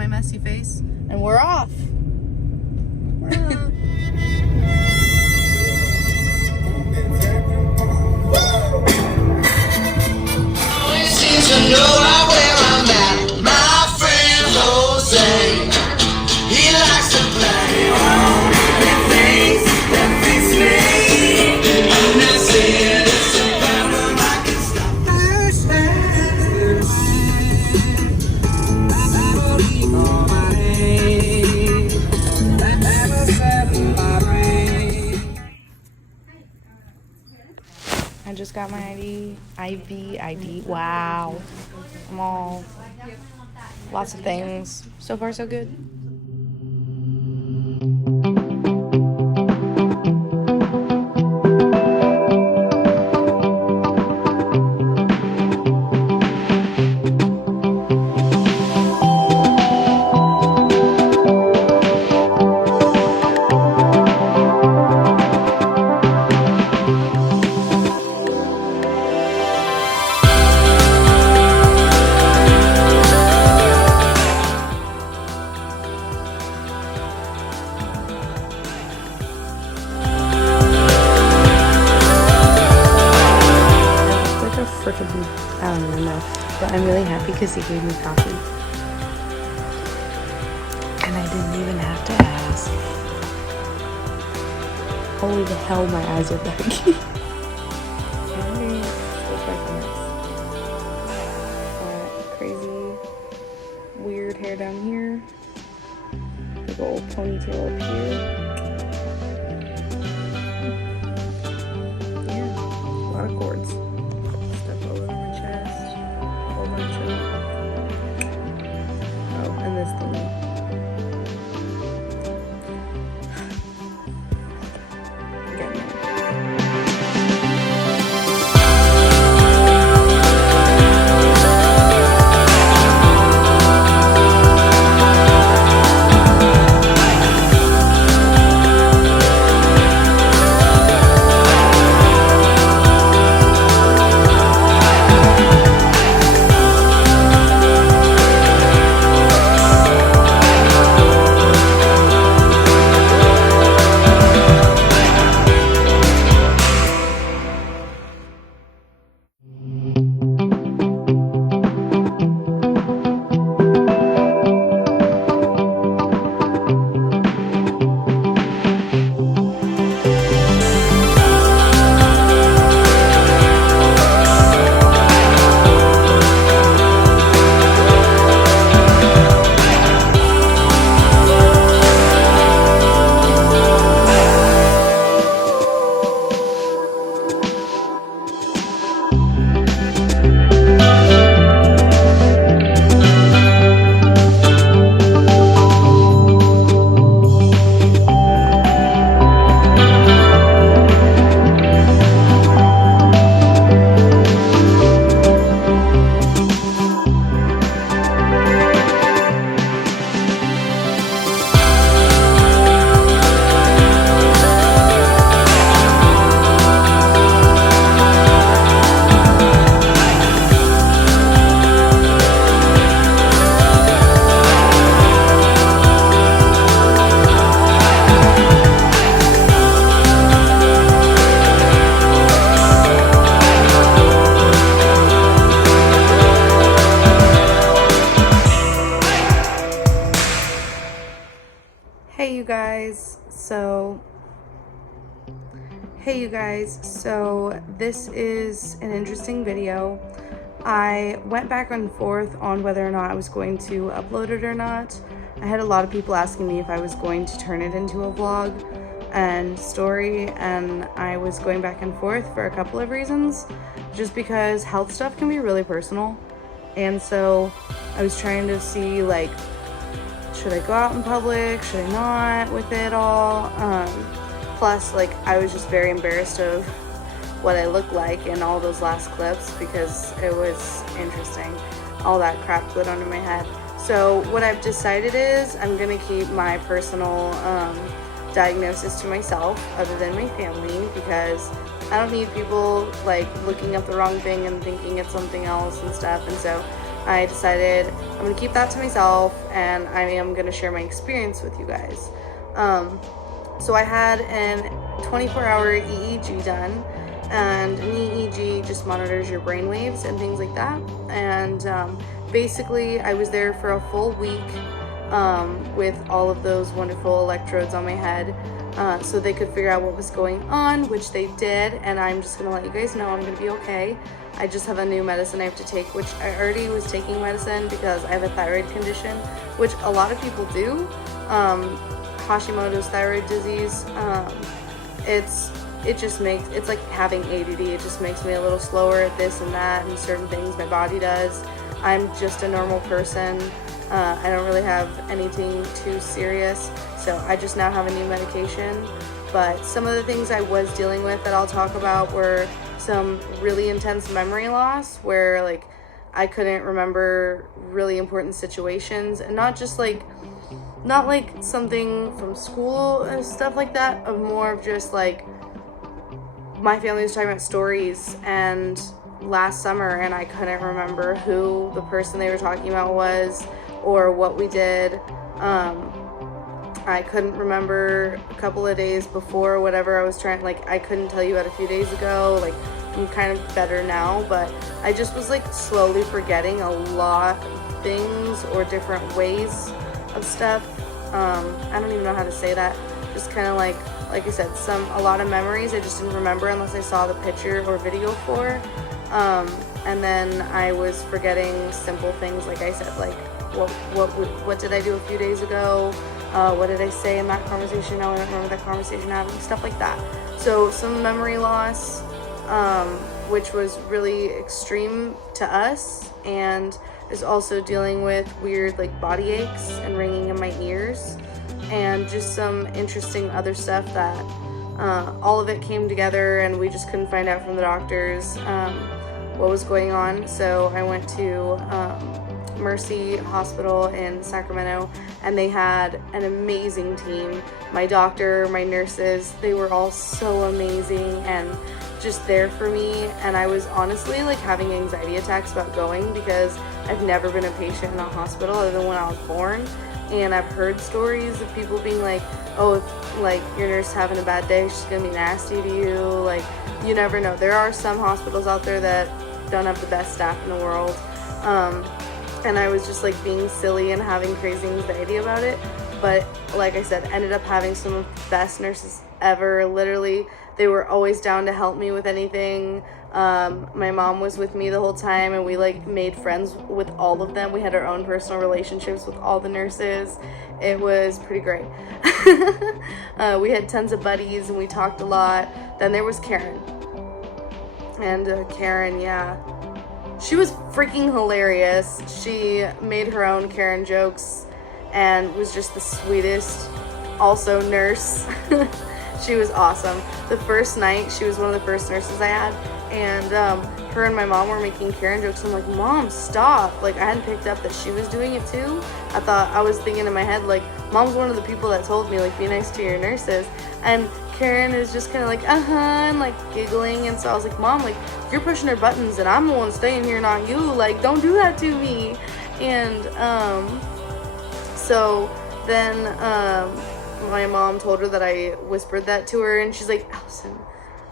my messy face, and we're off. We're off. Seems to know right where I'm at. My friend Jose, he likes to play the things that fix me. And that's it. It's a problem I can stop understanding. I will keep on my head. Never settle my brain. I just got my ID. Wow. I'm all, lots of things. So far, so good. I don't even know, but I'm really happy because he gave me coffee. And I didn't even have to ask. Holy the hell, my eyes are baggy. Crazy, weird hair down here. Big old ponytail up here. Yeah, a lot of cords. And this thing. Hey you guys, so this is an interesting video. I went back and forth on whether or not I was going to upload it or not. I had a lot of people asking me if I was going to turn it into a vlog and story, and I was going back and forth for a couple of reasons, just because health stuff can be really personal. And so I was trying to see, like, should I go out in public, should I not with it all? Plus, like, I was just very embarrassed of what I looked like in all those last clips because it was interesting. All that crap put onto my head. So what I've decided is I'm gonna keep my personal diagnosis to myself other than my family, because I don't need people like looking up the wrong thing and thinking it's something else and stuff. And so I decided I'm gonna keep that to myself, and I am gonna share my experience with you guys. So I had an 24-hour EEG done, and an EEG just monitors your brain waves and things like that. And basically, I was there for a full week with all of those wonderful electrodes on my head, so they could figure out what was going on, which they did. And I'm just gonna let you guys know I'm gonna be okay. I just have a new medicine I have to take, which I already was taking medicine because I have a thyroid condition, which a lot of people do. Hashimoto's thyroid disease. It's like having ADD. It just makes me a little slower at this and that and certain things my body does. I'm just a normal person. I don't really have anything too serious, so I just now have a new medication. But some of the things I was dealing with that I'll talk about were some really intense memory loss, where like I couldn't remember really important situations, and not like something from school and stuff like that, of more of just like my family was talking about stories and last summer, and I couldn't remember who the person they were talking about was or what we did. I couldn't remember a couple of days before, whatever I was trying, like I couldn't tell you about a few days ago. Like I'm kind of better now, but I just was like slowly forgetting a lot of things or different ways of stuff. I don't even know how to say that. Just kind of like I said, a lot of memories I just didn't remember unless I saw the picture or video for. And then I was forgetting simple things, like I said, like what did I do a few days ago? What did I say in that conversation? No, I don't remember that conversation happening, stuff like that. So some memory loss, which was really extreme to us, and is also dealing with weird like body aches and ringing in my ears, and just some interesting other stuff that all of it came together, and we just couldn't find out from the doctors what was going on. So I went to Mercy Hospital in Sacramento, and they had an amazing team. My doctor, my nurses, they were all so amazing and just there for me. And I was honestly like having anxiety attacks about going, because I've never been a patient in a hospital other than when I was born. And I've heard stories of people being like, oh, if like your nurse having a bad day, she's gonna be nasty to you. Like, you never know. There are some hospitals out there that don't have the best staff in the world. And I was just like being silly and having crazy anxiety about it. But like I said, ended up having some of the best nurses ever. Literally, they were always down to help me with anything. My mom was with me the whole time, and we like made friends with all of them. We had our own personal relationships with all the nurses. It was pretty great. We had tons of buddies and we talked a lot. Then there was Karen. And Karen, yeah, she was freaking hilarious. She made her own Karen jokes and was just the sweetest, also nurse. She was awesome. The first night, she was one of the first nurses I had, and her and my mom were making Karen jokes. I'm like, Mom, stop. Like, I hadn't picked up that she was doing it too. I was thinking in my head, like, Mom's one of the people that told me, like, be nice to your nurses. And Karen is just kind of like, and like giggling. And so I was like, Mom, like, you're pushing her buttons and I'm the one staying here, not you. Like, don't do that to me. And so then my mom told her that I whispered that to her, and she's like, Allison,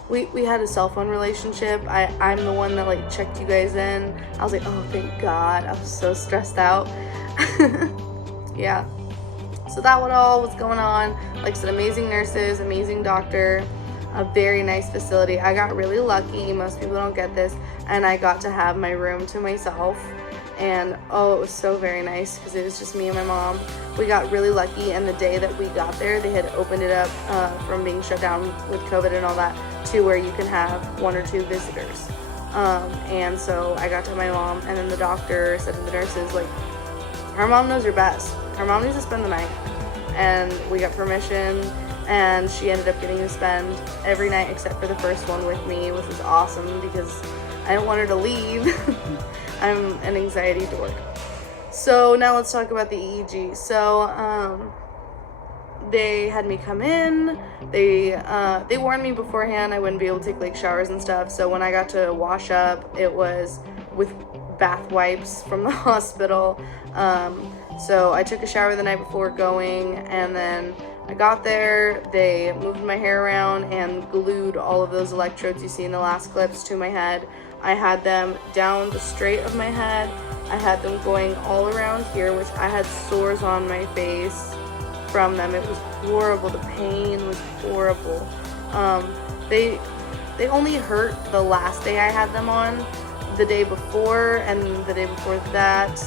we had a cell phone relationship. I'm the one that like checked you guys in. I was like, oh, thank God. I was so stressed out. Yeah. So that what all was going on. Like I said, amazing nurses, amazing doctor, a very nice facility. I got really lucky. Most people don't get this. And I got to have my room to myself. And oh, it was so very nice because it was just me and my mom. We got really lucky, and the day that we got there, they had opened it up from being shut down with COVID and all that to where you can have 1 or 2 visitors. And so I got to my mom, and then the doctor said to the nurses, like, her mom knows her best. Her mom needs to spend the night. And we got permission, and she ended up getting to spend every night except for the first one with me, which was awesome because I didn't want her to leave. I'm an anxiety dork. So now let's talk about the EEG. So they had me come in. They warned me beforehand I wouldn't be able to take like showers and stuff. So when I got to wash up, it was with bath wipes from the hospital. So I took a shower the night before going, and then I got there, they moved my hair around and glued all of those electrodes you see in the last clips to my head. I had them down the straight of my head. I had them going all around here, which I had sores on my face from them. It was horrible. The pain was horrible. They only hurt the last day I had them on. The day before and the day before that,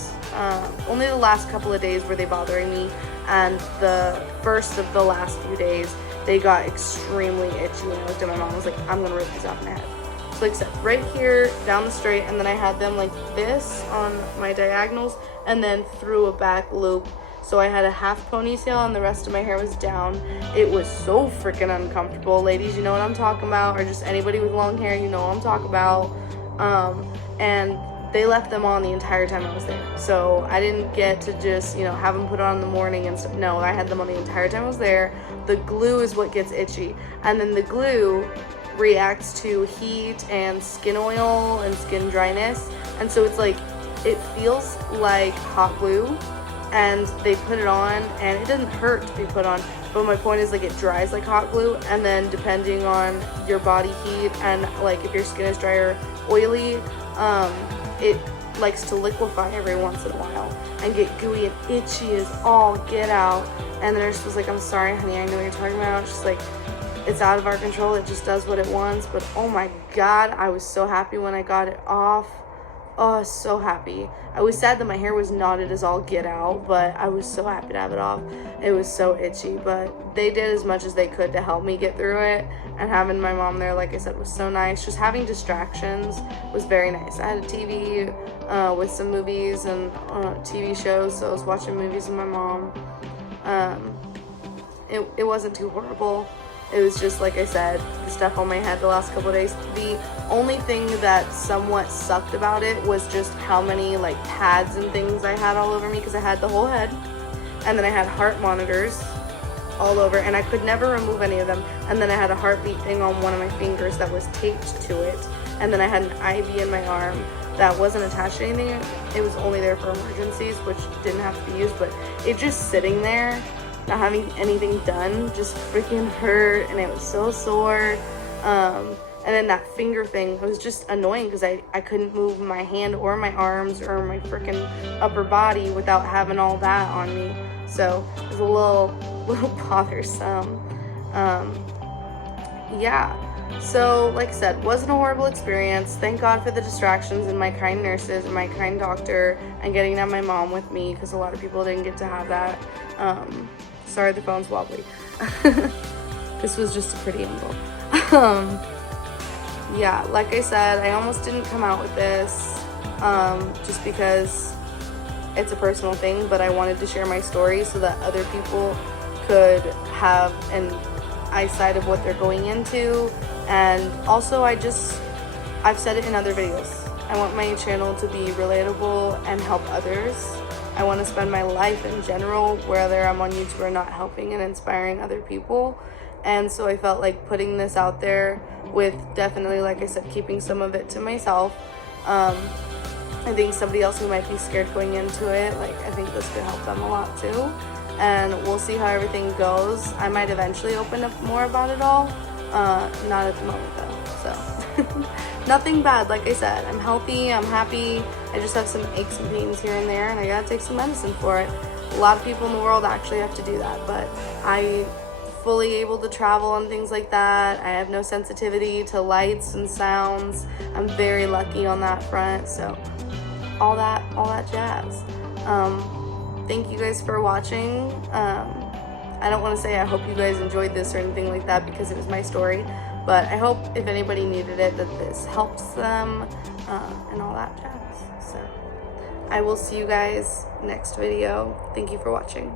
only the last couple of days were they bothering me, and the first of the last few days they got extremely itchy, and I looked at my mom and was like, I'm gonna rip these off my head. So like I said, right here down the straight, and then I had them like this on my diagonals and then through a back loop. So I had a half ponytail and the rest of my hair was down. It was so freaking uncomfortable. Ladies, you know what I'm talking about, or just anybody with long hair, you know what I'm talking about. And they left them on the entire time I was there. So I didn't get to just, you know, have them put on in the morning and stuff. No, I had them on the entire time I was there. The glue is what gets itchy. And then the glue reacts to heat and skin oil and skin dryness. And so it's like, it feels like hot glue, and they put it on and it doesn't hurt to be put on. But my point is, like, it dries like hot glue, and then depending on your body heat and like if your skin is dry or oily, it likes to liquefy every once in a while and get gooey and itchy as all get out. And the nurse was like, I'm sorry honey, I know what you're talking about. She's like, it's out of our control, it just does what it wants. But oh my god, I was so happy when I got it off. Oh, so happy. I was sad that my hair was knotted as all get out, but I was so happy to have it off. It was so itchy, but they did as much as they could to help me get through it. And having my mom there, like I said, was so nice. Just having distractions was very nice. I had a TV with some movies and TV shows, so I was watching movies with my mom. It wasn't too horrible. It was just, like I said, the stuff on my head the last couple of days. The only thing that somewhat sucked about it was just how many like pads and things I had all over me, because I had the whole head, and then I had heart monitors all over, and I could never remove any of them. And then I had a heartbeat thing on one of my fingers that was taped to it, and then I had an IV in my arm that wasn't attached to anything. It was only there for emergencies, which didn't have to be used, but it just sitting there, not having anything done, just freaking hurt, and it was so sore. And then that finger thing, it was just annoying because I couldn't move my hand or my arms or my freaking upper body without having all that on me. So it was a little bothersome. Yeah. So like I said, wasn't a horrible experience. Thank God for the distractions and my kind nurses and my kind doctor, and getting to have my mom with me, because a lot of people didn't get to have that. Sorry, the phone's wobbly. This was just a pretty angle. Yeah, like I said, I almost didn't come out with this just because it's a personal thing, but I wanted to share my story so that other people could have an eyesight of what they're going into. And also, I've said it in other videos, I want my channel to be relatable and help others. I want to spend my life in general, whether I'm on YouTube or not, helping and inspiring other people. And so I felt like putting this out there, with definitely, like I said, keeping some of it to myself. I think somebody else who might be scared going into it, like, I think this could help them a lot too. And we'll see how everything goes. I might eventually open up more about it all. Not at the moment though, so. Nothing bad, like I said. I'm healthy, I'm happy. I just have some aches and pains here and there, and I gotta take some medicine for it. A lot of people in the world actually have to do that, but I fully able to travel and things like that. I have no sensitivity to lights and sounds. I'm very lucky on that front, so all that jazz. Thank you guys for watching. I don't want to say I hope you guys enjoyed this or anything like that, because it was my story, but I hope if anybody needed it that this helps them, and all that jazz. So I will see you guys next video. Thank you for watching.